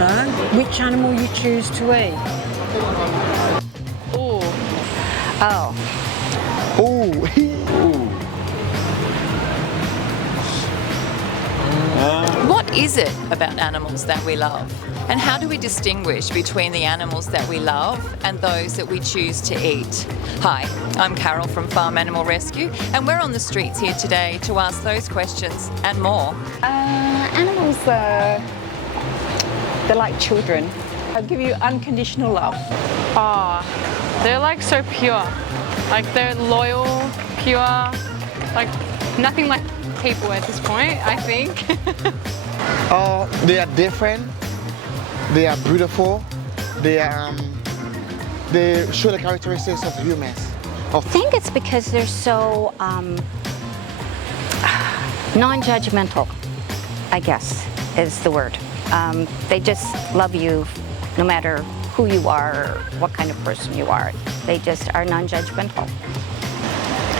know. Which animal you choose to eat? Ooh. Oh. Ooh. What is it about animals that we love? And how do we distinguish between the animals that we love and those that we choose to eat? Hi, I'm Carol from Farm Animal Rescue, and we're on the streets here today to ask those questions and more. Animals, they're like children. I'll give you unconditional love. Oh, they're like so pure. Like they're loyal, pure, like nothing like people at this point, I think. They are different. They are beautiful. They show the characteristics of humans. I think it's because they're so non-judgmental, I guess is the word. They just love you no matter who you are or what kind of person you are. They just are non-judgmental.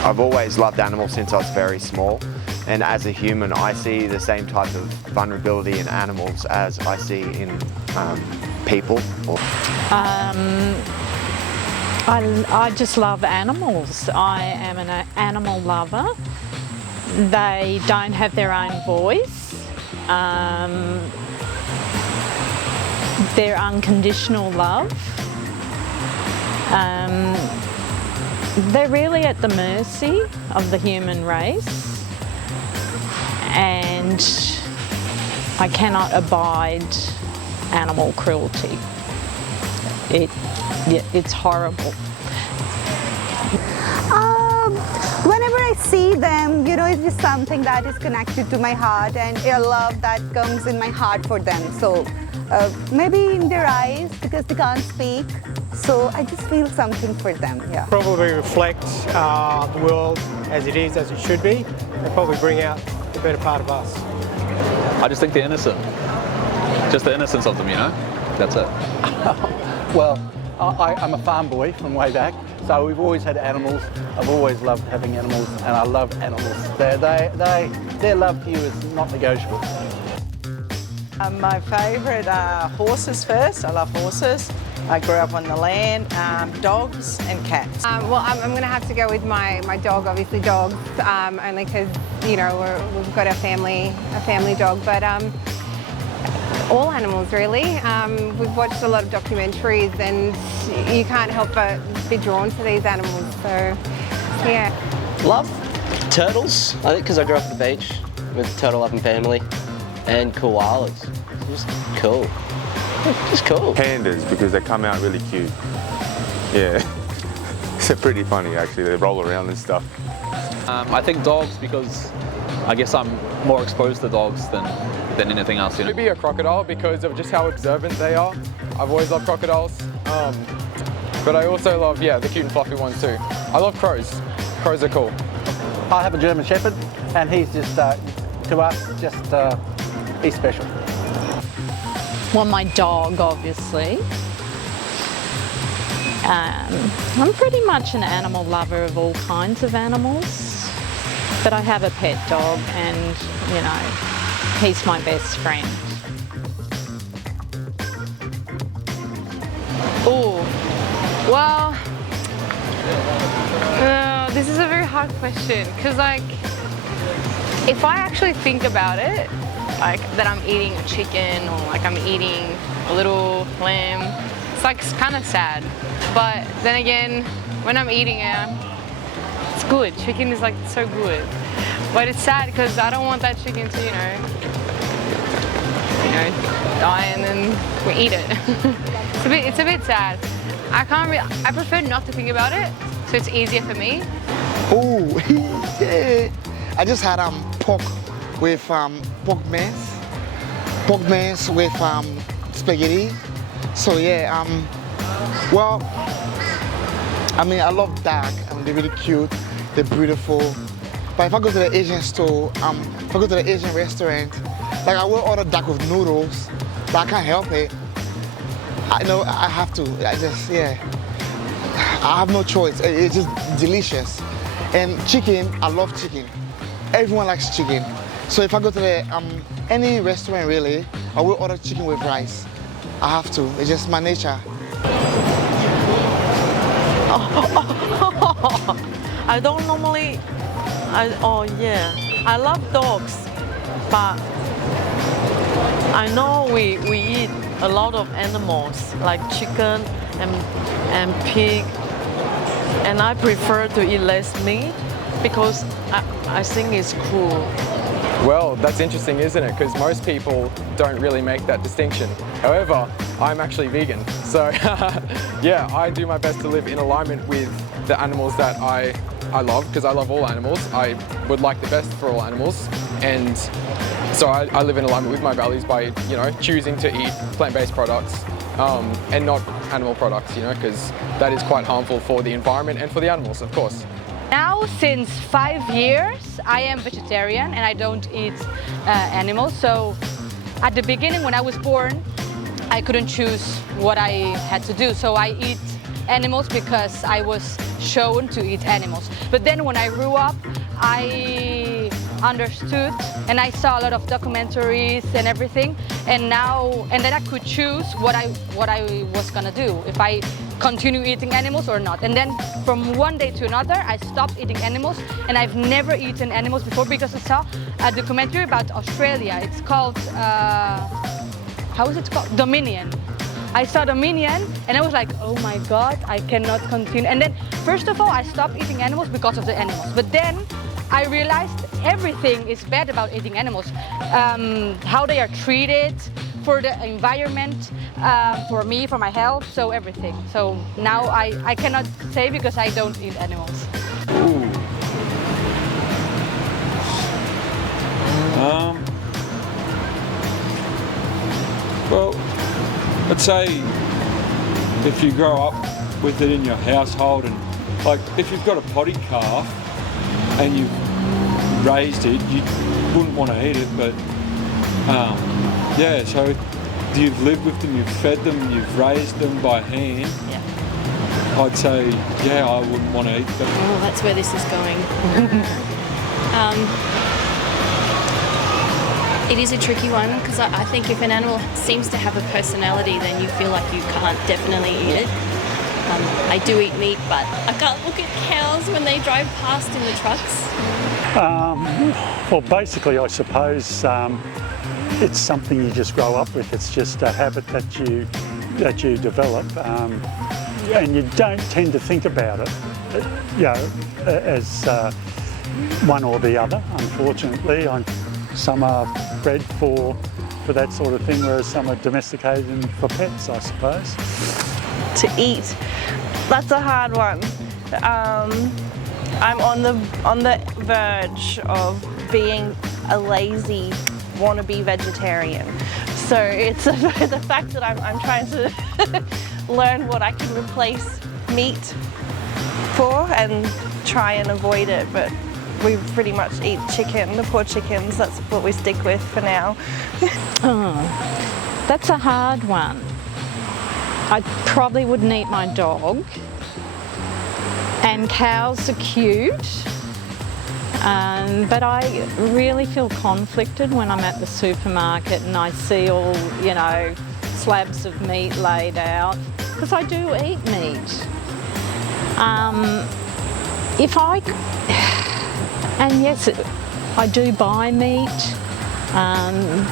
I've always loved animals since I was very small, and as a human I see the same type of vulnerability in animals as I see in people. I just love animals. I am an animal lover. They don't have their own voice. They're unconditional love. They're really at the mercy of the human race, and I cannot abide animal cruelty. It's horrible. Whenever I see them, you know, it's just something that is connected to my heart and a love that comes in my heart for them. So maybe in their eyes because they can't speak. So I just feel something for them, yeah. Probably reflect the world as it is, as it should be, and probably bring out the better part of us. I just think they're innocent. Just the innocence of them, you know? That's it. Well, I'm a farm boy from way back, so we've always had animals. I've always loved having animals, and I love animals. Their love to you is not negotiable. My favourite are horses first. I love horses. I grew up on the land, dogs and cats. Well, I'm going to have to go with my dog, obviously dogs, only because, you know, we've got a family dog, but all animals really. We've watched a lot of documentaries and you can't help but be drawn to these animals, so yeah. Love turtles, I think because I grew up at the beach with a turtle-loving family, and koalas. Just cool. Just cool. Pandas, because they come out really cute. Yeah. They're pretty funny actually, they roll around and stuff. I think dogs because I guess I'm more exposed to dogs than anything else. You know? Maybe a crocodile because of just how observant they are. I've always loved crocodiles. But I also love, the cute and fluffy ones too. I love crows. Crows are cool. I have a German Shepherd, and he's just, to us, he's special. Well, my dog, obviously. I'm pretty much an animal lover of all kinds of animals, but I have a pet dog and, you know, he's my best friend. Ooh. Well, this is a very hard question because, like, if I actually think about it, like that I'm eating a chicken or like I'm eating a little lamb, it's like kind of sad. But then again, when I'm eating it, it's good. Chicken is like so good. But it's sad because I don't want that chicken to, you know, die and then we eat it. It's a bit sad. I prefer not to think about it, so it's easier for me. Oh, yeah. I just had pork with pork mince with spaghetti. So yeah, well, I mean, I love duck. They're really cute. They're beautiful. But if I go to the Asian store, if I go to the Asian restaurant, like I will order duck with noodles, but I can't help it. I know I have to. I have no choice. It's just delicious. And chicken, I love chicken. Everyone likes chicken. So if I go to the any restaurant really, I will order chicken with rice. I have to. It's just my nature. I don't normally, I love dogs, but I know we eat a lot of animals like chicken and pig, and I prefer to eat less meat because I think it's cool. Well, that's interesting, isn't it? Because most people don't really make that distinction. However, I'm actually vegan. So yeah, I do my best to live in alignment with the animals that I love, because I love all animals. I would like the best for all animals. And so I live in alignment with my values by, you know, choosing to eat plant-based products and not animal products, you know, because that is quite harmful for the environment and for the animals, of course. Now, since 5 years, I am vegetarian and I don't eat animals. So at the beginning, when I was born, I couldn't choose what I had to do. So I eat animals because I was shown to eat animals. But then when I grew up, I understood and I saw a lot of documentaries and everything. And then I could choose what I was gonna do, if I continue eating animals or not. And then from one day to another, I stopped eating animals, and I've never eaten animals before because I saw a documentary about Australia. It's called, how is it called? Dominion. I saw Dominion and I was like, oh my God, I cannot continue. And then first of all, I stopped eating animals because of the animals. But then I realized everything is bad about eating animals. How they are treated, for the environment, for me, for my health, so everything. So now I cannot say because I don't eat animals. Well, I'd say if you grow up with it in your household, and like if you've got a potty calf and you've raised it, you wouldn't want to eat it, but yeah, so you've lived with them, you've fed them, you've raised them by hand. Yeah. I'd say, yeah, I wouldn't want to eat them. Oh, that's where this is going. It is a tricky one because I think if an animal seems to have a personality, then you feel like you can't definitely eat it. I do eat meat, but I can't look at cows when they drive past in the trucks. Well, basically, I suppose it's something you just grow up with. It's just a habit that you develop, and you don't tend to think about it, you know, as one or the other. Unfortunately, some are bred for that sort of thing, whereas some are domesticated for pets, I suppose. To eat, that's a hard one. I'm on the verge of being a lazy wannabe vegetarian. So it's the fact that I'm trying to learn what I can replace meat for and try and avoid it, but we pretty much eat chicken, the poor chickens, that's what we stick with for now. Oh, that's a hard one. I probably wouldn't eat my dog, and cows are cute. But I really feel conflicted when I'm at the supermarket and I see all, you know, slabs of meat laid out, because I do eat meat. And yes, I do buy meat,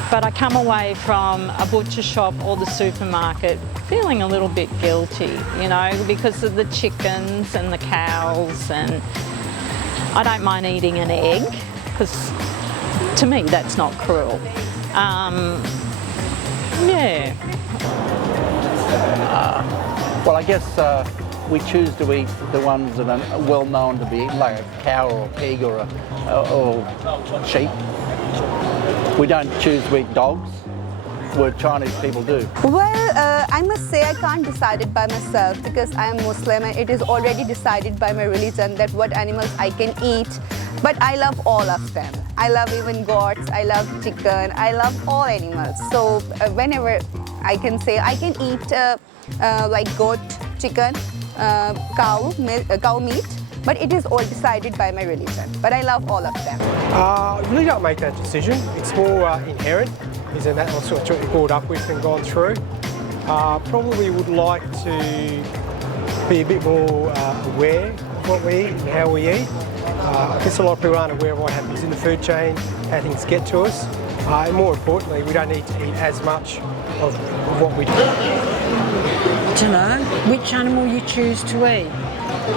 but I come away from a butcher shop or the supermarket feeling a little bit guilty, you know, because of the chickens and the cows, and I don't mind eating an egg, because to me that's not cruel. Yeah. Well, I guess we choose to eat the ones that are well known to be eaten, like a cow or a pig or a sheep. We don't choose to eat dogs, where Chinese people do. Well, I must say I can't decide it by myself because I am Muslim and it is already decided by my religion that what animals I can eat. But I love all of them. I love even goats, I love chicken, I love all animals. So whenever I can say I can eat like goat, chicken, cow meat, but it is all decided by my religion. But I love all of them. I really don't make that decision. It's more inherent, isn't that what you're brought up with and gone through? Probably would like to be a bit more aware of what we eat and how we eat. I guess a lot of people aren't aware of what happens in the food chain, how things get to us. And more importantly, we don't need to eat as much of what we do. I don't know which animal you choose to eat.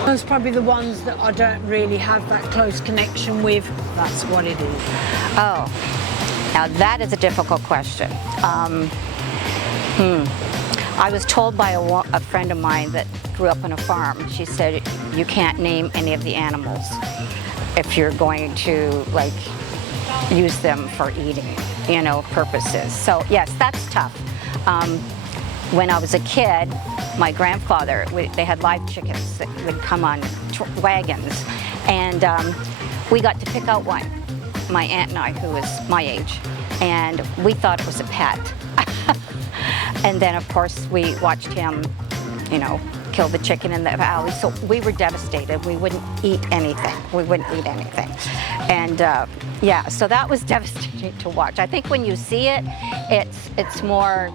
Those probably the ones that I don't really have that close connection with. That's what it is. Oh, now that is a difficult question. I was told by a friend of mine that grew up on a farm. She said you can't name any of the animals if you're going to like use them for eating, you know, purposes. So yes, that's tough. When I was a kid, my grandfather, they had live chickens that would come on wagons, and we got to pick out one, my aunt and I, who was my age, and we thought it was a pet. And then, of course, we watched him, you know, kill the chicken in the valley. So we were devastated. We wouldn't eat anything. We wouldn't eat anything. And yeah, so that was devastating to watch. I think when you see it, it's more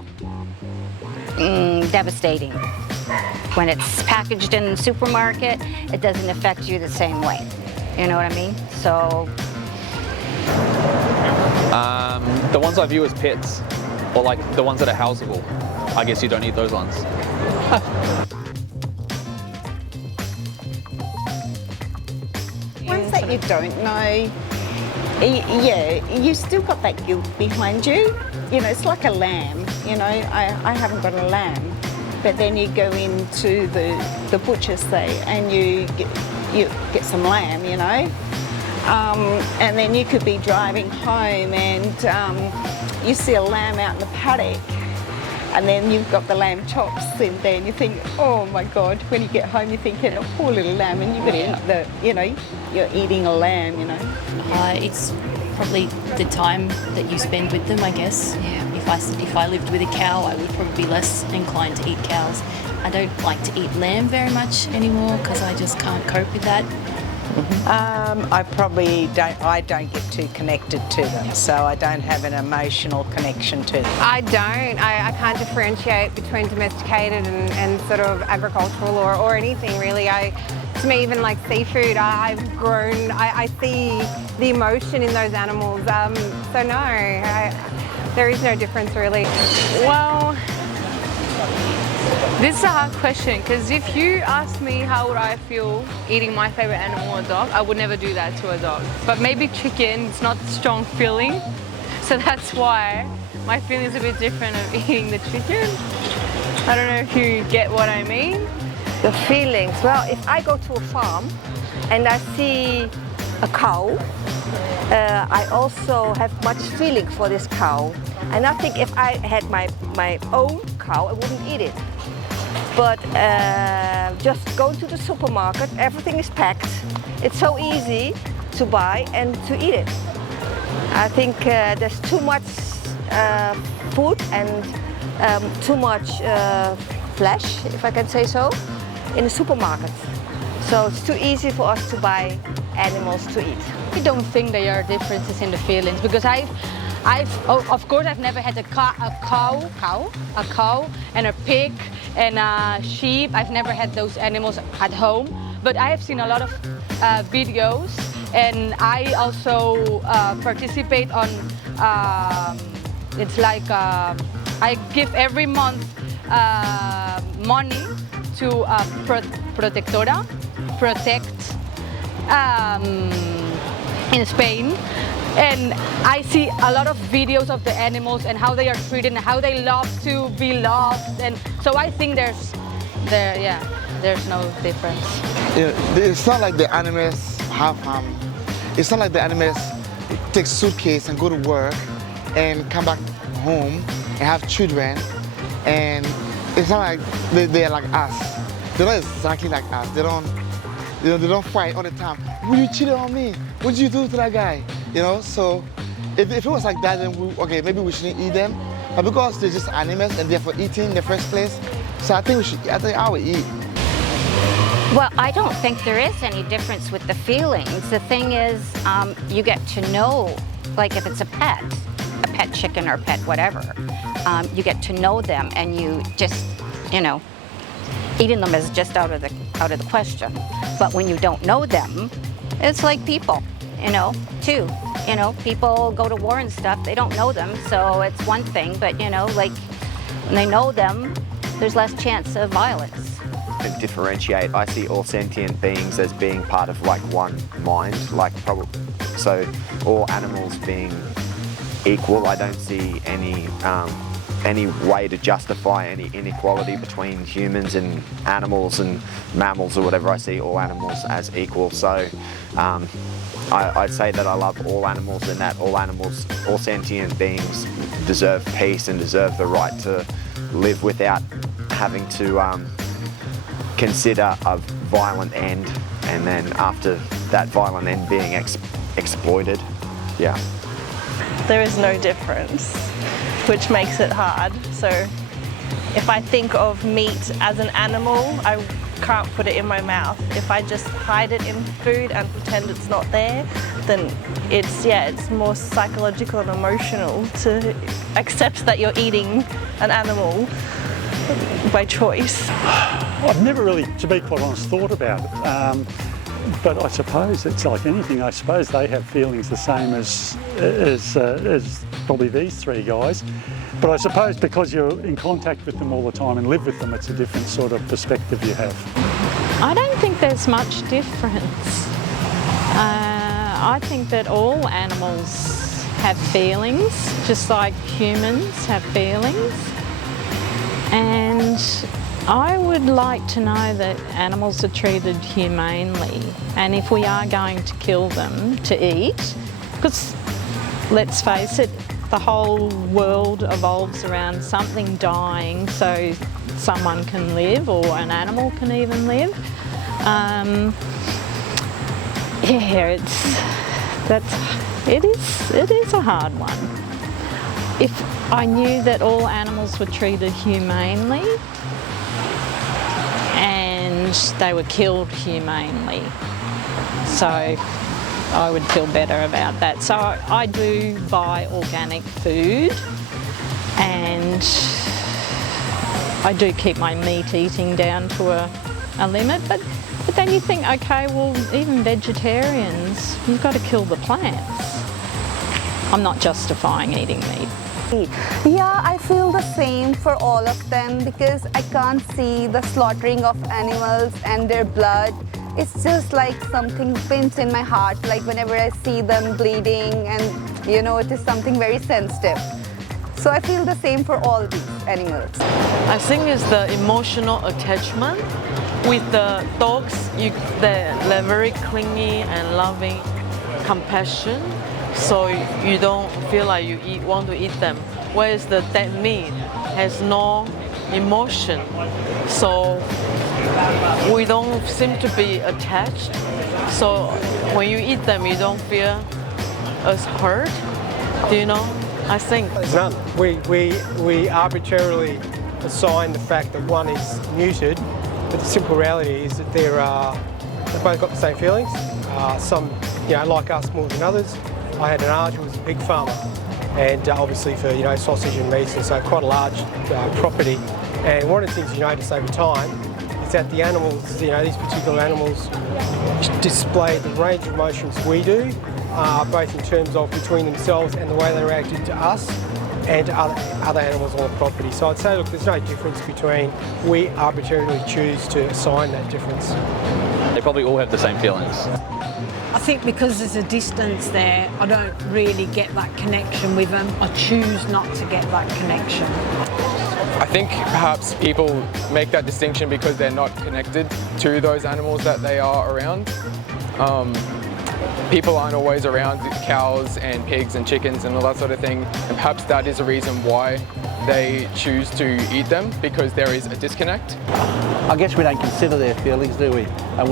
devastating. When it's packaged in the supermarket, it doesn't affect you the same way. You know what I mean? So. The ones I view as pets, or like the ones that are houseable, I guess you don't eat those ones. Ones that you don't know, yeah, you still got that guilt behind you. You know, it's like a lamb, you know, I haven't got a lamb, but then you go into the butcher, say, and you get some lamb, you know. And then you could be driving home and you see a lamb out in the paddock, and then you've got the lamb chops in there, and you think, oh my God, when you get home you're thinking, oh, poor little lamb, and you've got to eat the, you know, you're eating a lamb, you know. It's probably the time that you spend with them, I guess. Yeah. If I lived with a cow, I would probably be less inclined to eat cows. I don't like to eat lamb very much anymore because I just can't cope with that. I probably don't. I don't get too connected to them, so I don't have an emotional connection to them. I don't. I can't differentiate between domesticated and sort of agricultural or anything really. To me, even like seafood, I've grown. I see the emotion in those animals. So no, there is no difference really. Well, this is a hard question, because if you asked me how would I feel eating my favorite animal, a dog, I would never do that to a dog. But maybe chicken, it's not a strong feeling, so that's why my feeling is a bit different of eating the chicken. I don't know if you get what I mean. The feelings, well, if I go to a farm and I see a cow, I also have much feeling for this cow. And I think if I had my own cow, I wouldn't eat it. But just go to the supermarket, everything is packed. It's so easy to buy and to eat it. I think there's too much food and too much flesh, if I can say so, in the supermarket. So it's too easy for us to buy animals to eat. I don't think there are differences in the feelings, because of course I've never had a cow and a pig and a sheep. I've never had those animals at home, but I have seen a lot of videos, and I also participate on, it's like I give every month money to Protectora, Protect in Spain. And I see a lot of videos of the animals and how they are treated and how they love to be loved. And so I think there's no difference. It's not like the animals have, it's not like the animals take suitcase and go to work and come back home and have children. And it's not like they're like us. They're not exactly like us. They don't fight all the time. Will you cheat on me? What did you do to that guy? You know, so if it was like that, then maybe we shouldn't eat them. But because they're just animals and they're for eating in the first place, so I think I would eat. Well, I don't think there is any difference with the feelings. The thing is, you get to know, like if it's a pet, a pet chicken or a pet whatever. You get to know them, and you just, you know, eating them is just out of the question. But when you don't know them, it's like people, you know, too. You know, people go to war and stuff, they don't know them, so it's one thing, but you know, like when they know them, there's less chance of violence. To differentiate, I see all sentient beings as being part of like one mind, like probably, so all animals being equal. I don't see any way to justify any inequality between humans and animals and mammals or whatever. I see all animals as equal. So I'd say that I love all animals, and that all sentient beings deserve peace and deserve the right to live without having to consider a violent end, and then after that violent end being exploited. Yeah. There is no difference, which makes it hard. So if I think of meat as an animal, I can't put it in my mouth. If I just hide it in food and pretend it's not there, then it's more psychological and emotional to accept that you're eating an animal by choice. I've never really, to be quite honest, thought about it. But I suppose it's like anything. I suppose they have feelings the same as probably these three guys. But I suppose because you're in contact with them all the time and live with them, it's a different sort of perspective you have. I don't think there's much difference. I think that all animals have feelings, just like humans have feelings. And I would like to know that animals are treated humanely, and if we are going to kill them to eat, because let's face it, the whole world evolves around something dying so someone can live, or an animal can even live. It is a hard one. If I knew that all animals were treated humanely and they were killed humanely, so I would feel better about that. So I do buy organic food, and I do keep my meat eating down to a limit, but then you think, okay, well, even vegetarians, you've got to kill the plants. I'm not justifying eating meat. Yeah, I feel the same for all of them, because I can't see the slaughtering of animals and their blood. It's just like something pins in my heart, like whenever I see them bleeding, and you know, it is something very sensitive. So I feel the same for all these animals. I think it's the emotional attachment. With the dogs, they're very clingy and loving, compassion, so you don't feel like you want to eat them. Whereas the dead meat has no emotion, so we don't seem to be attached. So when you eat them, you don't feel as hurt. Do you know? I think there's none. We arbitrarily assign the fact that one is muted, but the simple reality is that they've both got the same feelings. Some, like us more than others. I had an aunt who was a pig farmer, and obviously for sausage and meat, and so quite a large property. And one of the things you notice over time is that the animals, these particular animals, display the range of emotions we do, both in terms of between themselves and the way they reacted to us and other animals on the property. So I'd say, look, there's no difference between, we arbitrarily choose to assign that difference. They probably all have the same feelings. I think because there's a distance there, I don't really get that connection with them. I choose not to get that connection. I think perhaps people make that distinction because they're not connected to those animals that they are around. People aren't always around cows and pigs and chickens and all that sort of thing, and perhaps that is a reason why they choose to eat them, because there is a disconnect. I guess we don't consider their feelings, do we? And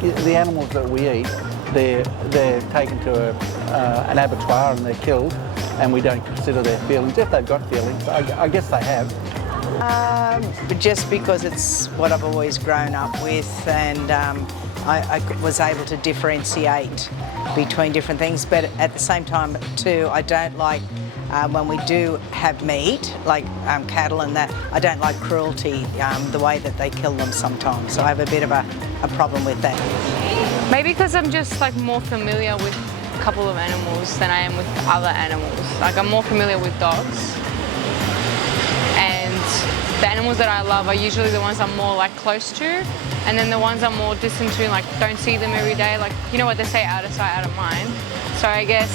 the animals that we eat, they're taken to an abattoir and they're killed, and we don't consider their feelings. If they've got feelings, I guess they have. Just because it's what I've always grown up with, and I was able to differentiate between different things, but at the same time too, I don't like when we do have meat, like cattle and that, I don't like cruelty, the way that they kill them sometimes. So I have a bit of a problem with that. Maybe because I'm just like more familiar with a couple of animals than I am with other animals. Like I'm more familiar with dogs, and the animals that I love are usually the ones I'm more like close to, and then the ones I'm more distant to, like don't see them every day. Like, you know what they say, out of sight, out of mind. So I guess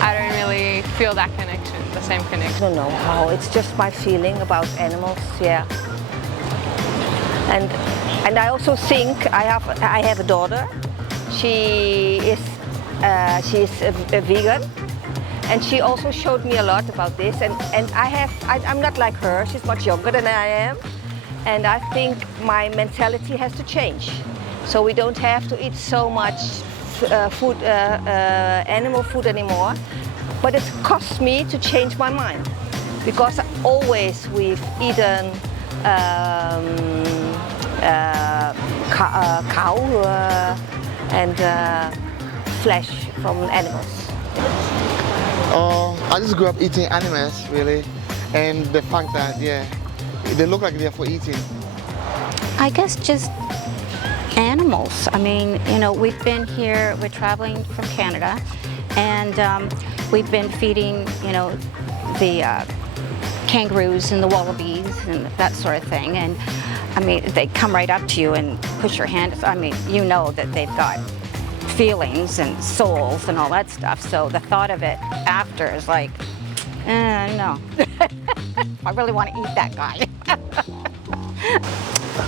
I don't really feel that connection, the same connection. I don't know how, it's just my feeling about animals, yeah. And I also think I have a daughter. She is a vegan, and she also showed me a lot about this. And I'm not like her. She's much younger than I am, and I think my mentality has to change. So we don't have to eat so much animal food anymore. But it costs me to change my mind, because always we've eaten cow and flesh from animals. I just grew up eating animals, really, and the fact that, yeah, they look like they're for eating. I guess just animals. I mean, you know, we've been here, we're traveling from Canada, and we've been feeding, you know, the kangaroos and the wallabies and that sort of thing. And I mean, they come right up to you and push your hand. I mean, you know that they've got feelings and souls and all that stuff. So the thought of it after is like, no. I really want to eat that guy.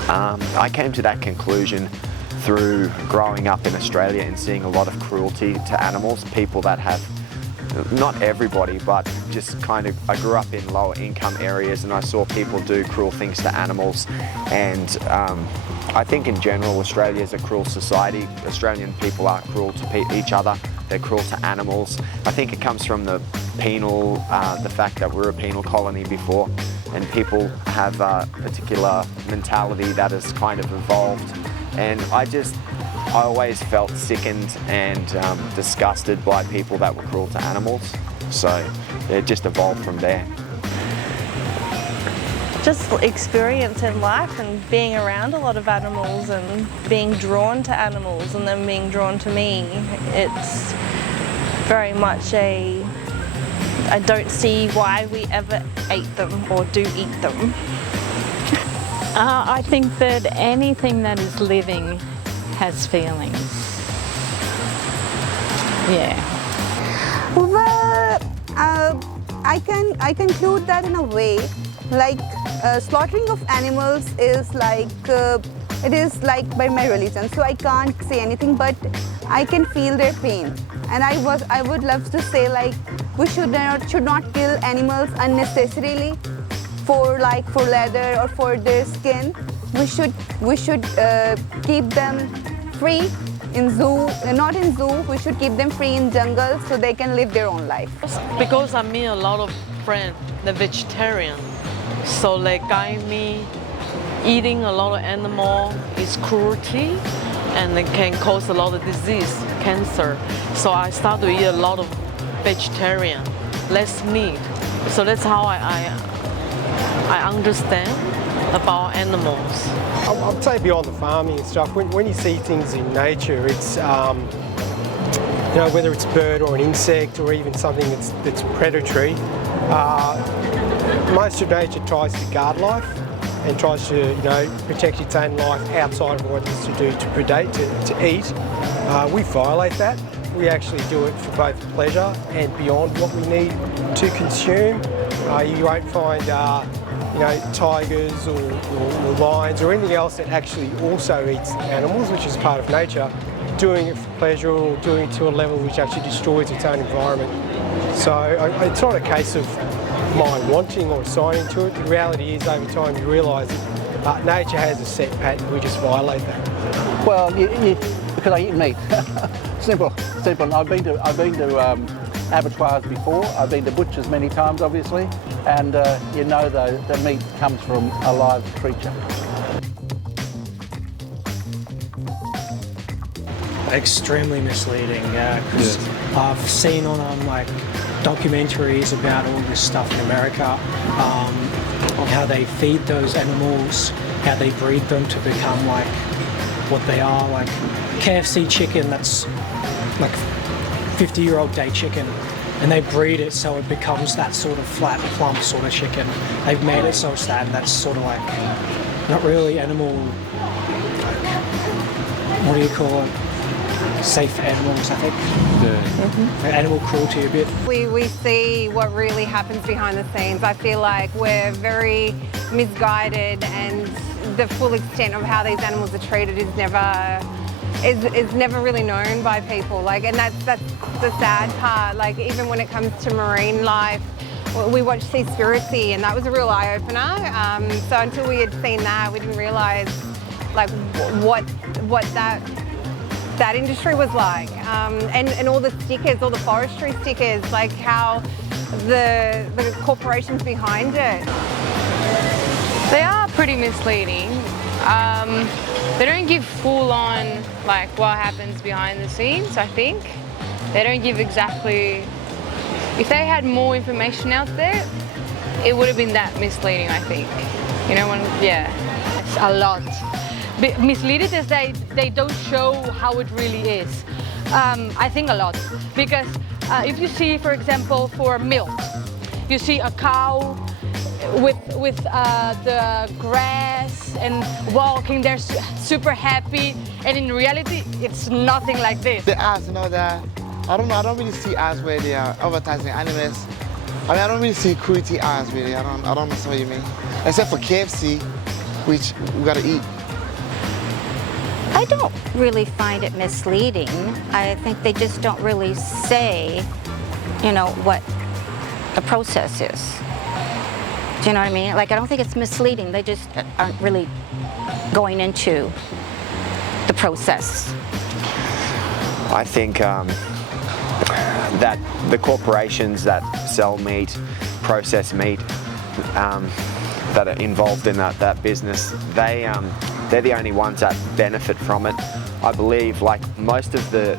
I came to that conclusion through growing up in Australia and seeing a lot of cruelty to animals. People that have, not everybody, but just kind of, I grew up in lower income areas and I saw people do cruel things to animals. And I think in general Australia is a cruel society. Australian people are cruel to each other. They're cruel to animals. I think it comes from the penal, the fact that we're a penal colony before, and people have a particular mentality that has kind of evolved. And I always felt sickened and disgusted by people that were cruel to animals. So it just evolved from there. Just experience in life and being around a lot of animals and being drawn to animals and them being drawn to me. It's very much I don't see why we ever ate them or do eat them. I think that anything that is living has feelings. Yeah. Well, I conclude that in a way, like slaughtering of animals is like it is like by my religion. So I can't say anything, but I can feel their pain. And I would love to say, like, we should not kill animals unnecessarily for leather or for their skin. We should keep them free in zoo, not in zoo. We should keep them free in jungle so they can live their own life. Because I meet a lot of friends, they're vegetarian, so they guide me. Eating a lot of animal is cruelty, and it can cause a lot of disease, cancer. So I start to eat a lot of vegetarian, less meat. So that's how I understand about animals. I'd say beyond the farming and stuff, when you see things in nature, it's you know, whether it's a bird or an insect or even something that's predatory, most of nature tries to guard life and tries to, you know, protect its own life outside of what it is to do to predate, to eat. We violate that. We actually do it for both pleasure and beyond what we need to consume. You won't find you know, tigers or lions or anything else that actually also eats animals, which is part of nature, doing it for pleasure or doing it to a level which actually destroys its own environment. So it's not a case of my wanting or assigning to it. The reality is, over time, you realise that nature has a set pattern. We just violate that. Well, because I eat meat. Simple. I've been to abattoirs before. I've been to butchers many times, obviously, and you know the meat comes from a live creature. extremely misleading. Because I've seen on like documentaries about all this stuff in America, how they feed those animals, how they breed them to become like what they are, like KFC chicken that's like 50-year-old day chicken, and they breed it so it becomes that sort of flat, plump sort of chicken. They've made it so sad, and that's sort of like not really animal, like, what do you call it? Safe for animals, I think. Animal cruelty a bit. We see what really happens behind the scenes. I feel like we're very misguided, and the full extent of how these animals are treated is never really known by people. Like, and that's the sad part. Like, even when it comes to marine life, we watched Seaspiracy, and that was a real eye-opener. So until we had seen that, we didn't realise like what that industry was like, and all the stickers, all the forestry stickers, like how the corporations behind it. They are pretty misleading. They don't give full-on like what happens behind the scenes. I think they don't give exactly. If they had more information out there, it would have been that misleading. I think, you know, It's a lot. Misleading is they don't show how it really is. I think a lot, because if you see, for example, for milk, you see a cow with the grass and walking, they're super happy, and in reality, it's nothing like this. The ads, you know, that I don't really see ads where they are advertising animals. I mean, I don't really see cruelty ads really. I don't know what you mean, except for KFC, which we gotta eat. I don't really find it misleading. I think they just don't really say, you know, what the process is. Do you know what I mean? Like, I don't think it's misleading. They just aren't really going into the process. I think that the corporations that sell meat, process meat, that are involved in that business, they're the only ones that benefit from it. I believe, like most of the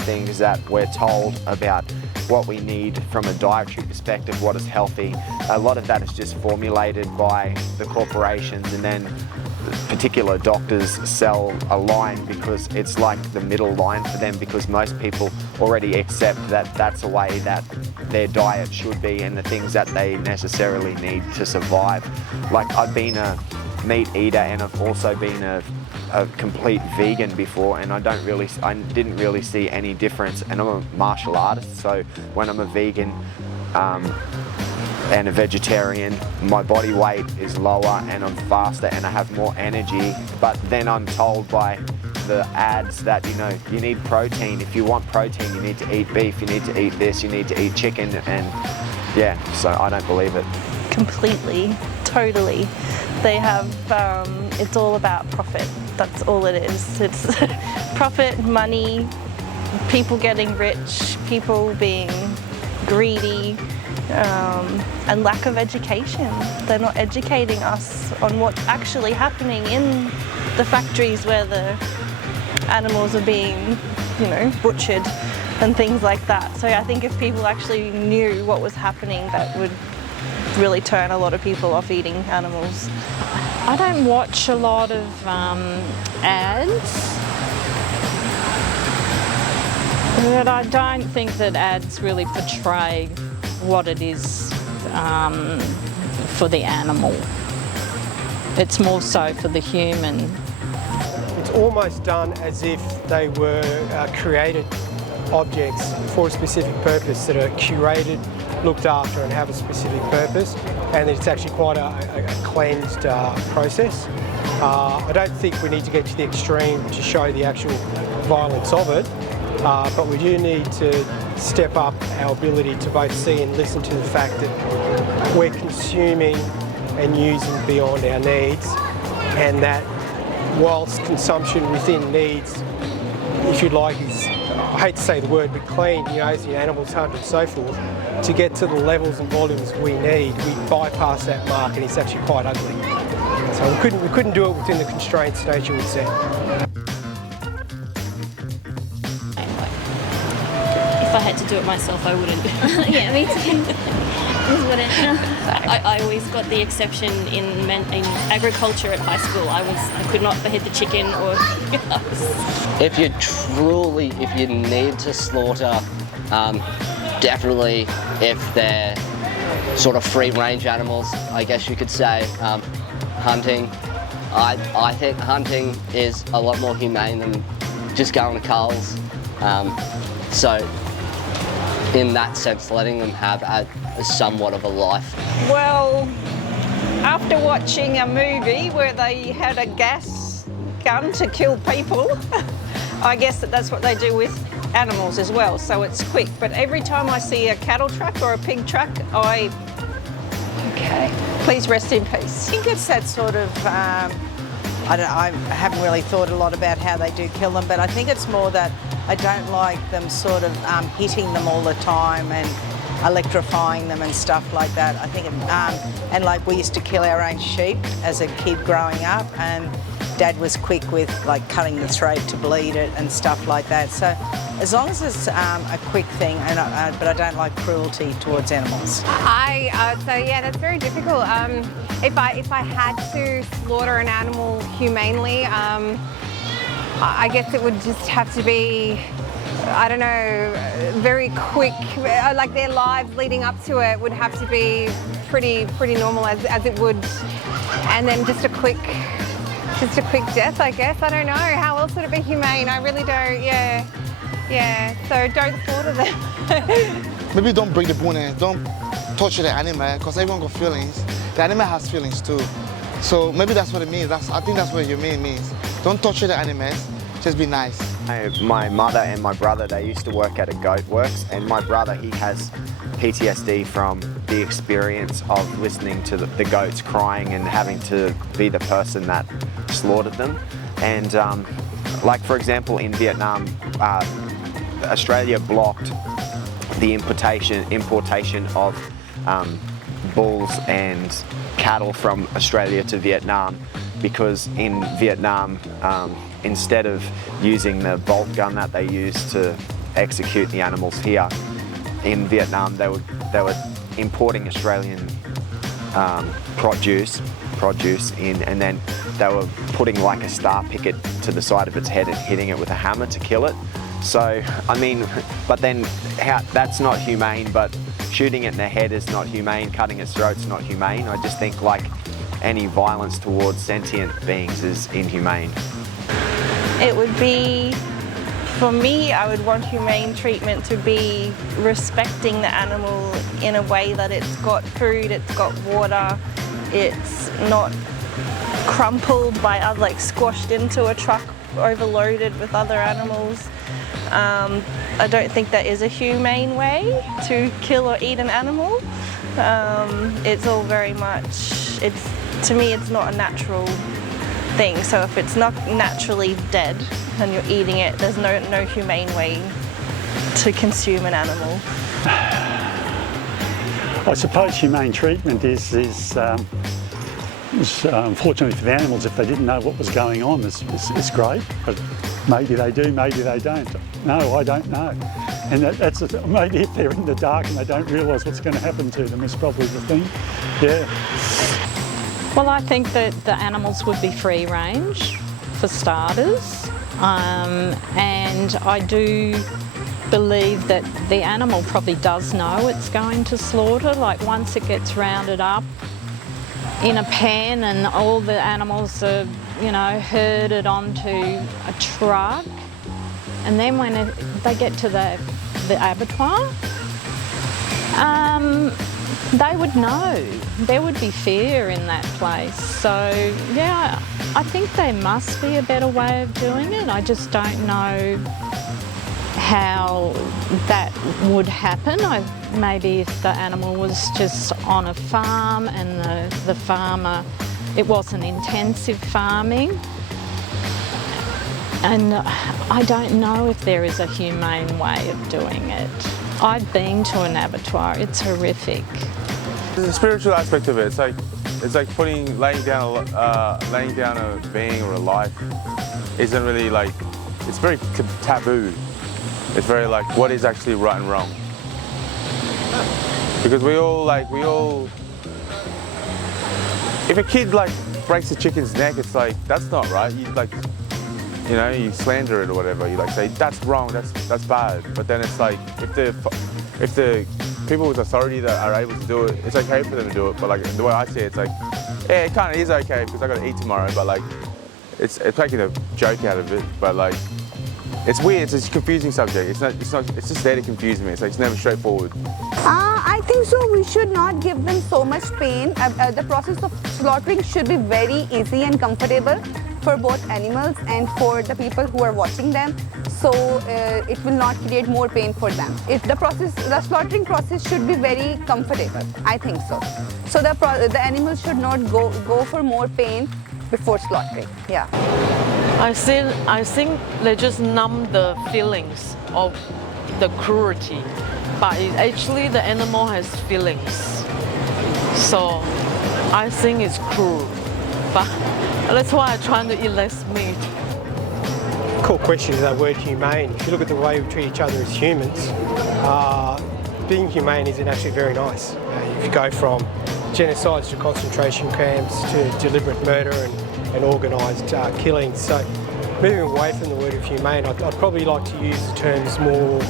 things that we're told about what we need from a dietary perspective, what is healthy, a lot of that is just formulated by the corporations, and then particular doctors sell a line because it's like the middle line for them, because most people already accept that that's the way that their diet should be and the things that they necessarily need to survive. Like, I've been a meat eater, and I've also been a complete vegan before, and I didn't really see any difference. And I'm a martial artist, so when I'm a vegan and a vegetarian, my body weight is lower and I'm faster and I have more energy. But then I'm told by the ads that, you know, you need protein. If you want protein, you need to eat beef, you need to eat this, you need to eat chicken, and yeah, so I don't believe it. Completely, totally. They have, it's all about profit. That's all it is. It's profit, money, people getting rich, people being greedy, and lack of education. They're not educating us on what's actually happening in the factories where the animals are being, you know, butchered and things like that. So I think if people actually knew what was happening, that would really turn a lot of people off eating animals. I don't watch a lot of ads, but I don't think that ads really portray what it is for the animal. It's more so for the human. It's almost done as if they were created objects for a specific purpose, that are curated, looked after and have a specific purpose, and it's actually quite a cleansed process. I don't think we need to get to the extreme to show the actual violence of it, but we do need to step up our ability to both see and listen to the fact that we're consuming and using beyond our needs, and that whilst consumption within needs, if you'd like, is, I hate to say the word, but clean, you know, as the animals hunt and so forth, to get to the levels and volumes we need, we bypass that mark, and it's actually quite ugly. So we couldn't do it within the constraints nature would set. I had to do it myself, I wouldn't. Yeah, me too. Just wouldn't. I always got the exception in agriculture at high school. I could not behead the chicken or If you need to slaughter, definitely if they're sort of free-range animals, I guess you could say. Hunting, I think hunting is a lot more humane than just going to culls. So in that sense, letting them have a somewhat of a life. Well, after watching a movie where they had a gas gun to kill people, I guess that's what they do with animals as well, so it's quick. But every time I see a cattle truck or a pig truck, okay, please rest in peace. I think it's that sort of, I haven't really thought a lot about how they do kill them, but I think it's more that I don't like them sort of hitting them all the time and electrifying them and stuff like that. I think, and like we used to kill our own sheep as a kid growing up, and Dad was quick with like cutting the throat to bleed it and stuff like that. So as long as it's a quick thing, but I don't like cruelty towards animals. So yeah, that's very difficult. If I had to slaughter an animal humanely, I guess it would just have to be, I don't know, very quick. Like their lives leading up to it would have to be pretty normal as it would, and then just a quick death, I guess. I don't know. How else would it be humane? I really don't. Yeah. So don't slaughter them. Maybe don't break the bone and don't torture the animal, because everyone got feelings. The animal has feelings too. So maybe that's what it means. I think that's what humane means. Don't torture the animals, just be nice. My mother and my brother, they used to work at a goat works, and my brother, he has PTSD from the experience of listening to the goats crying and having to be the person that slaughtered them. And like for example in Vietnam, Australia blocked the importation of bulls and cattle from Australia to Vietnam, because in Vietnam, instead of using the bolt gun that they used to execute the animals here, in Vietnam they were importing Australian produce in, and then they were putting like a star picket to the side of its head and hitting it with a hammer to kill it. So I mean, but then that's not humane, but shooting it in the head is not humane, cutting its throat's not humane. I just think like any violence towards sentient beings is inhumane. It would be, for me, I would want humane treatment to be respecting the animal in a way that it's got food, it's got water, it's not crumpled by other, like squashed into a truck overloaded with other animals. I don't think that is a humane way to kill or eat an animal. It's all very much, to me it's not a natural thing. So if it's not naturally dead and you're eating it, there's no humane way to consume an animal. I suppose humane treatment is unfortunately for the animals, if they didn't know what was going on, it's great, but maybe they do, maybe they don't. No, I don't know. And that's maybe if they're in the dark and they don't realise what's going to happen to them is probably the thing. Yeah. Well, I think that the animals would be free range for starters, and I do believe that the animal probably does know it's going to slaughter. Like once it gets rounded up in a pen and all the animals are, you know, herded onto a truck, and then when they get to the abattoir, they would know. There would be fear in that place. So yeah, I think there must be a better way of doing it. I just don't know how that would happen. Maybe if the animal was just on a farm and the farmer, it wasn't intensive farming. And I don't know if there is a humane way of doing it. I've been to an abattoir, it's horrific. There's a spiritual aspect of it. It's like laying down a being or a life isn't really like, it's very taboo. It's very like, what is actually right and wrong? Because we all, if a kid like breaks a chicken's neck, it's like, that's not right. You like, you know, you slander it or whatever. You like say, that's wrong, that's bad. But then it's like, if the people with authority that are able to do it, it's okay for them to do it. But like, the way I see it, it's like, yeah, it kind of is okay because I got to eat tomorrow. But like, it's making a joke out of it. But like, it's weird. It's a confusing subject. It's just there to confuse me. It's like, it's never straightforward. I think so. We should not give them so much pain. The process of slaughtering should be very easy and comfortable for both animals and for the people who are watching them. So it will not create more pain for them. The slaughtering process should be very comfortable. I think so. So the animals should not go for more pain before slaughtering. Yeah. I think they just numb the feelings of the cruelty, but actually the animal has feelings. So I think it's cruel, but that's why I'm trying to eat less meat. Cool question is that word humane. If you look at the way we treat each other as humans, being humane isn't actually very nice. If you go from genocides to concentration camps to deliberate murder and organised killings. So moving away from the word of humane, I'd probably like to use the terms more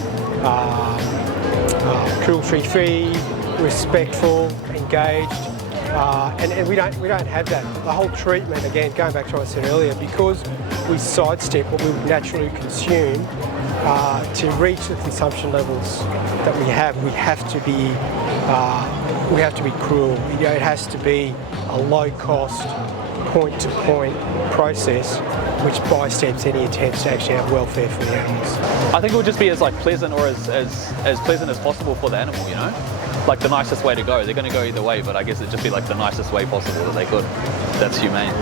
cruelty-free, respectful, engaged, and we don't have that. The whole treatment, again, going back to what I said earlier, because we sidestep what we would naturally consume to reach the consumption levels that we have to be cruel. You know, it has to be a low-cost, point-to-point process which bysteps any attempts to actually have welfare for the animals. I think it would just be as like pleasant or as pleasant as possible for the animal, you know? Like the nicest way to go. They're going to go either way, but I guess it'd just be like the nicest way possible that they could. That's humane.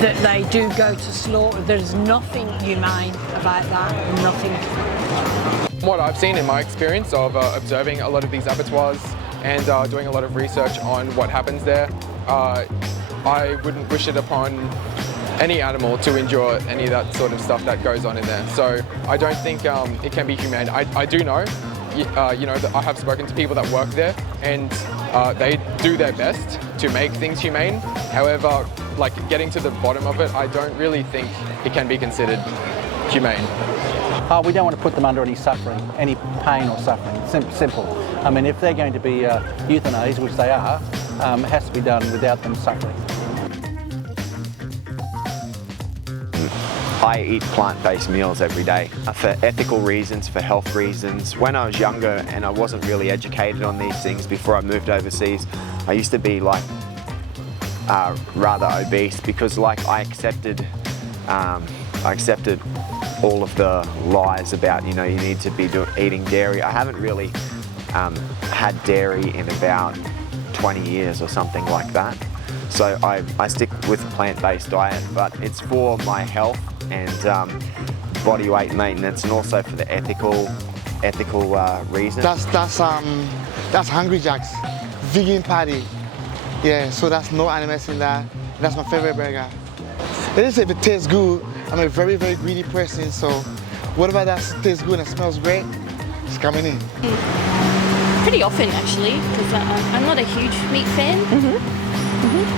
That they do go to slaughter. There's nothing humane about that, nothing. What I've seen in my experience of observing a lot of these abattoirs and doing a lot of research on what happens there, I wouldn't wish it upon any animal to endure any of that sort of stuff that goes on in there. So I don't think it can be humane. I do know, you know, that I have spoken to people that work there and they do their best to make things humane. However, like getting to the bottom of it, I don't really think it can be considered humane. We don't want to put them under any suffering, any pain or suffering. Simple. I mean, if they're going to be euthanized, which they are, it has to be done without them suffering. I eat plant-based meals every day for ethical reasons, for health reasons. When I was younger and I wasn't really educated on these things before I moved overseas, I used to be like rather obese because like I accepted all of the lies about, you know, you need to be eating dairy. I haven't really had dairy in about 20 years or something like that. So I stick with a plant-based diet, but it's for my health and body weight maintenance, and also for the ethical reasons. That's Hungry Jack's vegan patty. Yeah, so that's no animals in that. That's my favorite burger. It is if it tastes good. I'm a very, very greedy person, so whatever that tastes good and smells great, it's coming in. Pretty often actually, because I'm not a huge meat fan.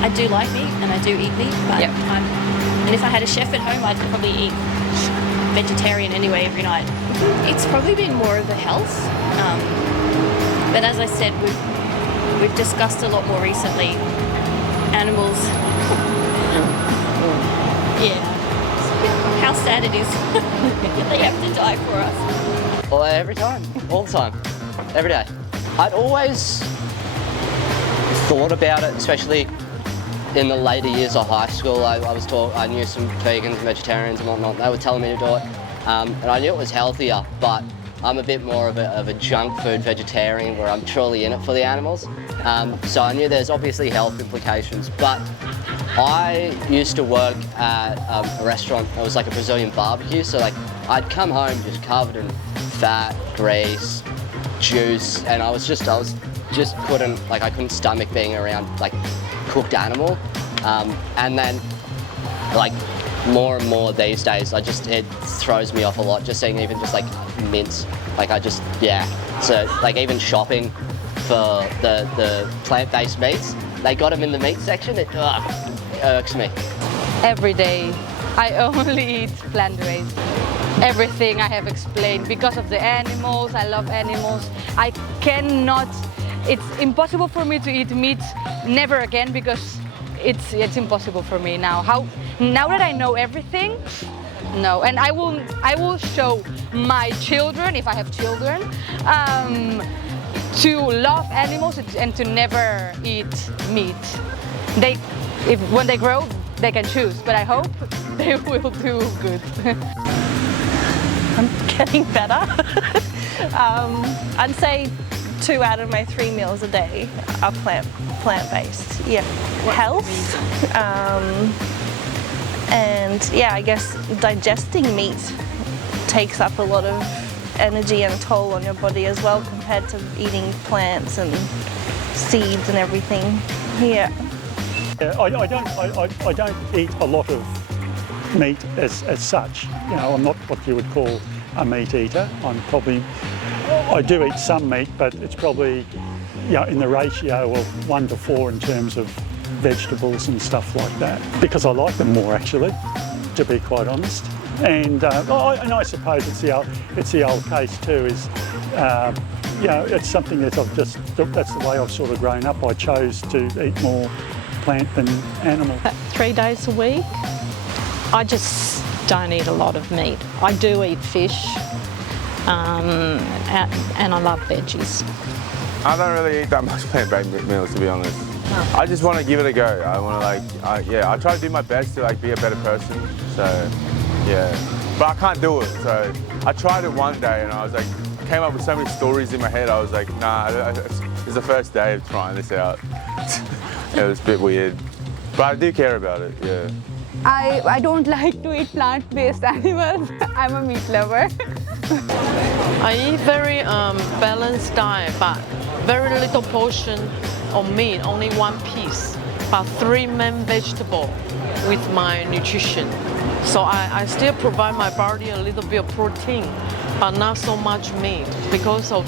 I do like meat and I do eat meat, but and if I had a chef at home, I'd probably eat vegetarian anyway every night. It's probably been more of a health, but as I said, we've discussed a lot more recently. Animals, how sad it is. They have to die for us. Well, every time, all the time, every day. I'd always thought about it, especially in the later years of high school. I knew some vegans and vegetarians and whatnot. They were telling me to do it, and I knew it was healthier, but I'm a bit more of a junk food vegetarian where I'm truly in it for the animals. So I knew there's obviously health implications, but I used to work at a restaurant. It was like a Brazilian barbecue, so like I'd come home just covered in fat, grease, juice, and I couldn't stomach being around like cooked animal. And then like more and more these days, it throws me off a lot just seeing even just like mince. Like I just, yeah. So like even shopping for the plant-based meats, they got them in the meat section, it irks me. Every day, I only eat plant-based. Everything I have explained, because of the animals, I love animals. I cannot, it's impossible for me to eat meat never again, because it's impossible for me now. Now that I know everything, no. And I will show my children, if I have children, to love animals and to never eat meat. When they grow, they can choose, but I hope they will do good. I'm getting better. I'd say 2 out of my 3 meals a day are plant-based. Yeah, health, and yeah, I guess digesting meat takes up a lot of energy and toll on your body as well, compared to eating plants and seeds and everything. Yeah. I don't eat a lot of meat as such. You know, I'm not what you would call a meat eater. I do eat some meat, but it's probably, you know, in the ratio of 1 to 4 in terms of vegetables and stuff like that, because I like them more, actually, to be quite honest. And I suppose it's the old case too, is you know, it's something that that's the way I've sort of grown up. I chose to eat more plant than animal. 3 days a week. I just don't eat a lot of meat. I do eat fish, and I love veggies. I don't really eat that much plant-based meals, to be honest. I just want to give it a go. I want to I try to do my best to like be a better person. So yeah, but I can't do it. So I tried it one day and I was like, came up with so many stories in my head. I was like, nah, it's the first day of trying this out. It was a bit weird, but I do care about it. Yeah. I don't like to eat plant-based animals. I'm a meat lover. I eat very balanced diet, but very little portion of meat, only 1 piece, but 3 main vegetables with my nutrition. So I still provide my body a little bit of protein, but not so much meat, because of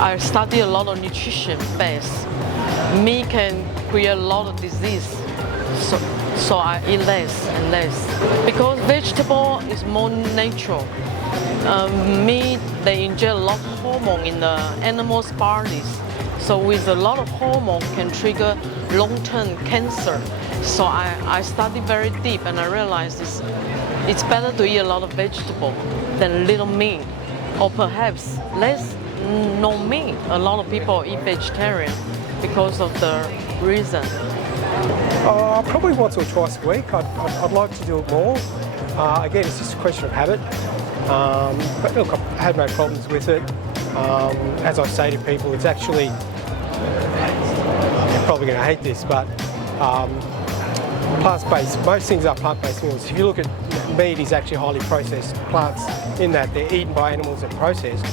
I study a lot of nutrition base. Meat can create a lot of disease. So I eat less and less. Because vegetable is more natural. Meat, they inject a lot of hormone in the animal's bodies. So with a lot of hormone can trigger long-term cancer. So I study very deep and I realized it's better to eat a lot of vegetable than little meat. Or perhaps no meat. A lot of people eat vegetarian because of the reason. Probably once or twice a week. I'd like to do it more. Again, it's just a question of habit. But look, I've had no problems with it. As I say to people, it's actually, you're probably going to hate this, but plant-based, most things are plant-based meals. If you look at meat, is actually highly processed plants in that they're eaten by animals and processed.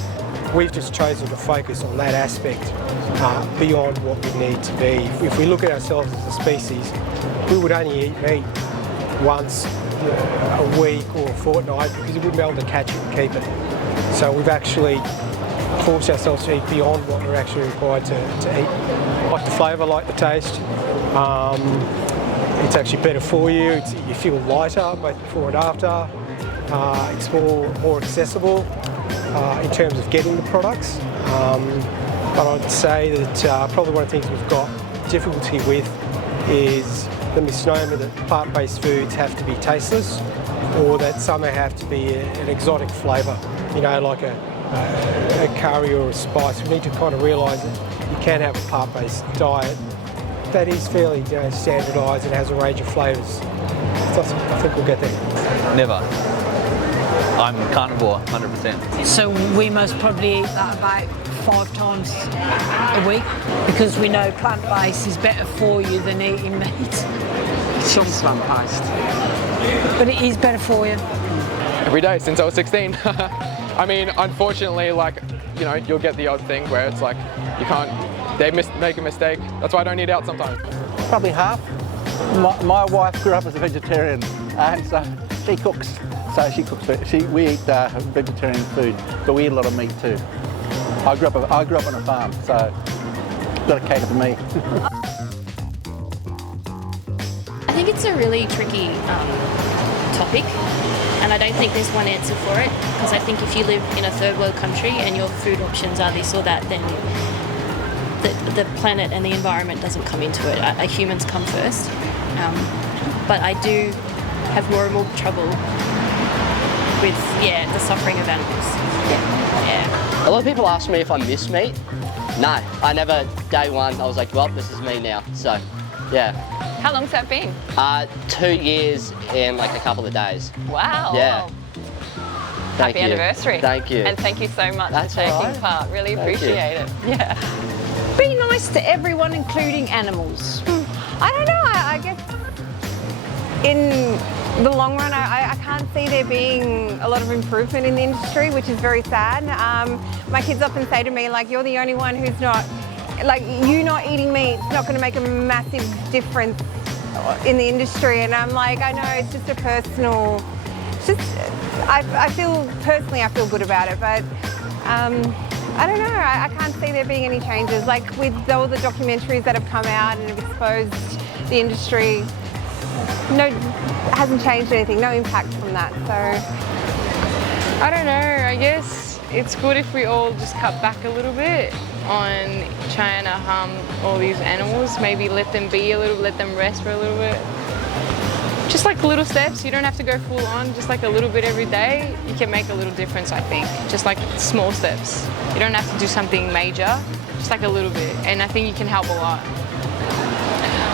We've just chosen to focus on that aspect beyond what we need to be. If we look at ourselves as a species, we would only eat meat once a week or a fortnight because we wouldn't be able to catch it and keep it. So we've actually forced ourselves to eat beyond what we're actually required to eat. Like the flavour, like the taste. It's actually better for you. You feel lighter both before and after. It's more accessible in terms of getting the products. But I'd say that probably one of the things we've got difficulty with is the misnomer that plant-based foods have to be tasteless, or that somehow have to be an exotic flavour, you know, like a curry or a spice. We need to kind of realise that you can have a plant-based diet that is fairly standardised and has a range of flavours. So I think we'll get there. Never. I'm carnivore, 100%. So we most probably eat that about 5 times a week, because we know plant-based is better for you than eating meat. Some plant-based. But it is better for you. Every day since I was 16. I mean, unfortunately, like, you know, you'll get the odd thing where it's like, you can't, they make a mistake. That's why I don't eat out sometimes. Probably half. My wife grew up as a vegetarian, and so she cooks So she cooks. We eat vegetarian food, but we eat a lot of meat too. I grew up on a farm, so got to cater for me. I think it's a really tricky topic, and I don't think there's one answer for it, because I think if you live in a third world country and your food options are this or that, then the planet and the environment doesn't come into it. Humans come first. But I do have more and more trouble with, the suffering of animals. Yeah. A lot of people ask me if I miss meat. No, I never, day one, I was like, well, this is me now. So, yeah. How long's that been? 2 years in like a couple of days. Wow. Yeah. Happy anniversary. Thank you. And thank you so much for taking part. Really appreciate it. Yeah. Be nice to everyone, including animals. I don't know, I guess in the long run, I can't see there being a lot of improvement in the industry, which is very sad. My kids often say to me, like, you're the only one who's not, like, you not eating meat is not going to make a massive difference in the industry. And I'm like, I know, it's just a personal, I feel good about it, but I don't know, I can't see there being any changes. Like with all the documentaries that have come out and have exposed the industry, hasn't changed anything, no impact from that, so. I don't know, I guess it's good if we all just cut back a little bit on trying to harm all these animals, maybe let them be a little, let them rest for a little bit. Just like little steps, you don't have to go full on, just like a little bit every day, you can make a little difference, I think. Just like small steps. You don't have to do something major, just like a little bit, and I think you can help a lot.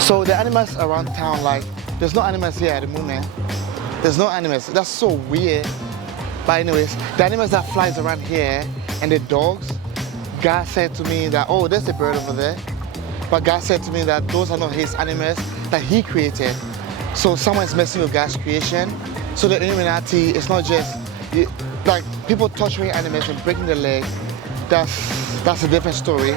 So the animals around town, like, there's no animals here at the moment. There's no animals, that's so weird. But anyways, the animals that flies around here and the dogs, God said to me that, oh, there's a bird over there. But God said to me that those are not his animals that he created. So someone's messing with God's creation. So the Illuminati, it's not just, like people torturing animals and breaking their leg, that's a different story.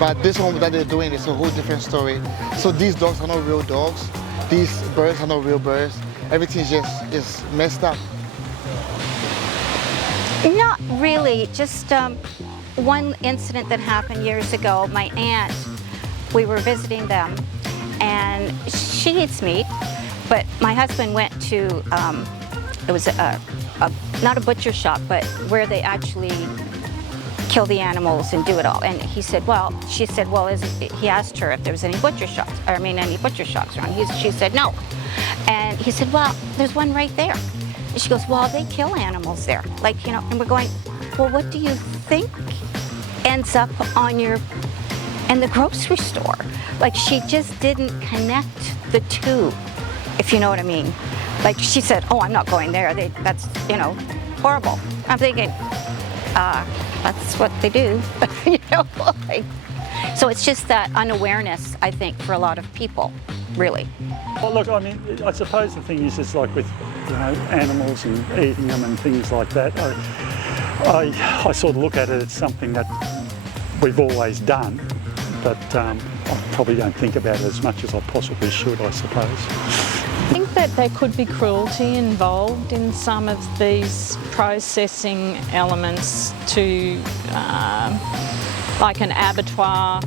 But this one that they're doing is a whole different story. So these dogs are not real dogs. These birds are not real birds. Everything is messed up. Not really, just one incident that happened years ago. My aunt, we were visiting them, and she eats meat, but my husband went to, it was not a butcher shop, but where they actually kill the animals and do it all. And he said, well, she said, well, he asked her if there was any butcher shops around. She said no. And he said, well, there's one right there. And she goes, well, they kill animals there. Like, you know, and we're going, well, what do you think ends up in the grocery store? Like, she just didn't connect the two, if you know what I mean. Like, she said, oh, I'm not going there. That's, you know, horrible. I'm thinking, that's what they do, you know, like, so it's just that unawareness, I think, for a lot of people, really. Well, look, I mean, I suppose the thing is like with, you know, animals and eating them and things like that, I sort of look at it as something that we've always done, but I probably don't think about it as much as I possibly should, I suppose. I think that there could be cruelty involved in some of these processing elements to like an abattoir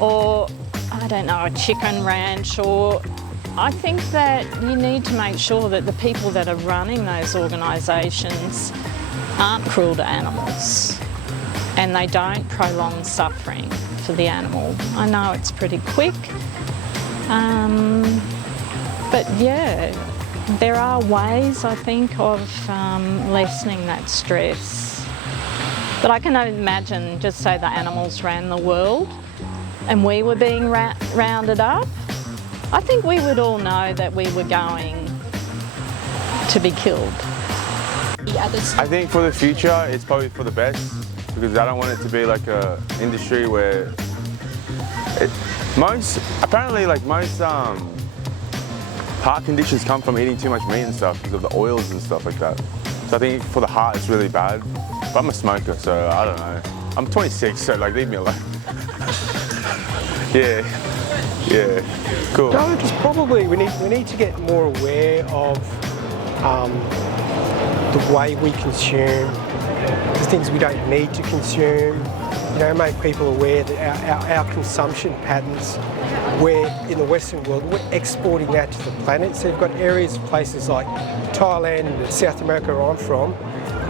or, I don't know, a chicken ranch, or I think that you need to make sure that the people that are running those organisations aren't cruel to animals and they don't prolong suffering for the animal. I know it's pretty quick. But yeah, there are ways, I think, of lessening that stress. But I can imagine, just say the animals ran the world and we were being rounded up, I think we would all know that we were going to be killed. I think for the future, it's probably for the best, because I don't want it to be like an industry where most heart conditions come from eating too much meat and stuff because of the oils and stuff like that. So I think for the heart it's really bad. But I'm a smoker, so I don't know. I'm 26, so like leave me alone. Yeah, cool. No, just probably we need to get more aware of the way we consume, the things we don't need to consume, you know, make people aware that our consumption patterns, where in the Western world, we're exporting that to the planet. So you've got areas, places like Thailand and South America where I'm from,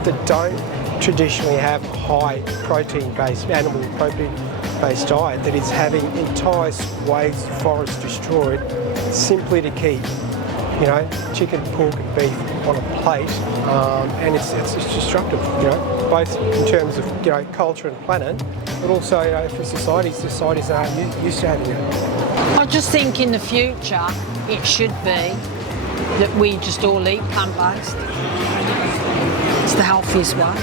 that don't traditionally have a high protein-based, animal protein-based diet, that is having entire swathes of forests destroyed simply to keep, you know, chicken, pork and beef on a plate, and it's destructive, you know, both in terms of, you know, culture and planet, but also, you know, for societies aren't used to having it. I just think in the future it should be that we just all eat plant-based. It's the healthiest way.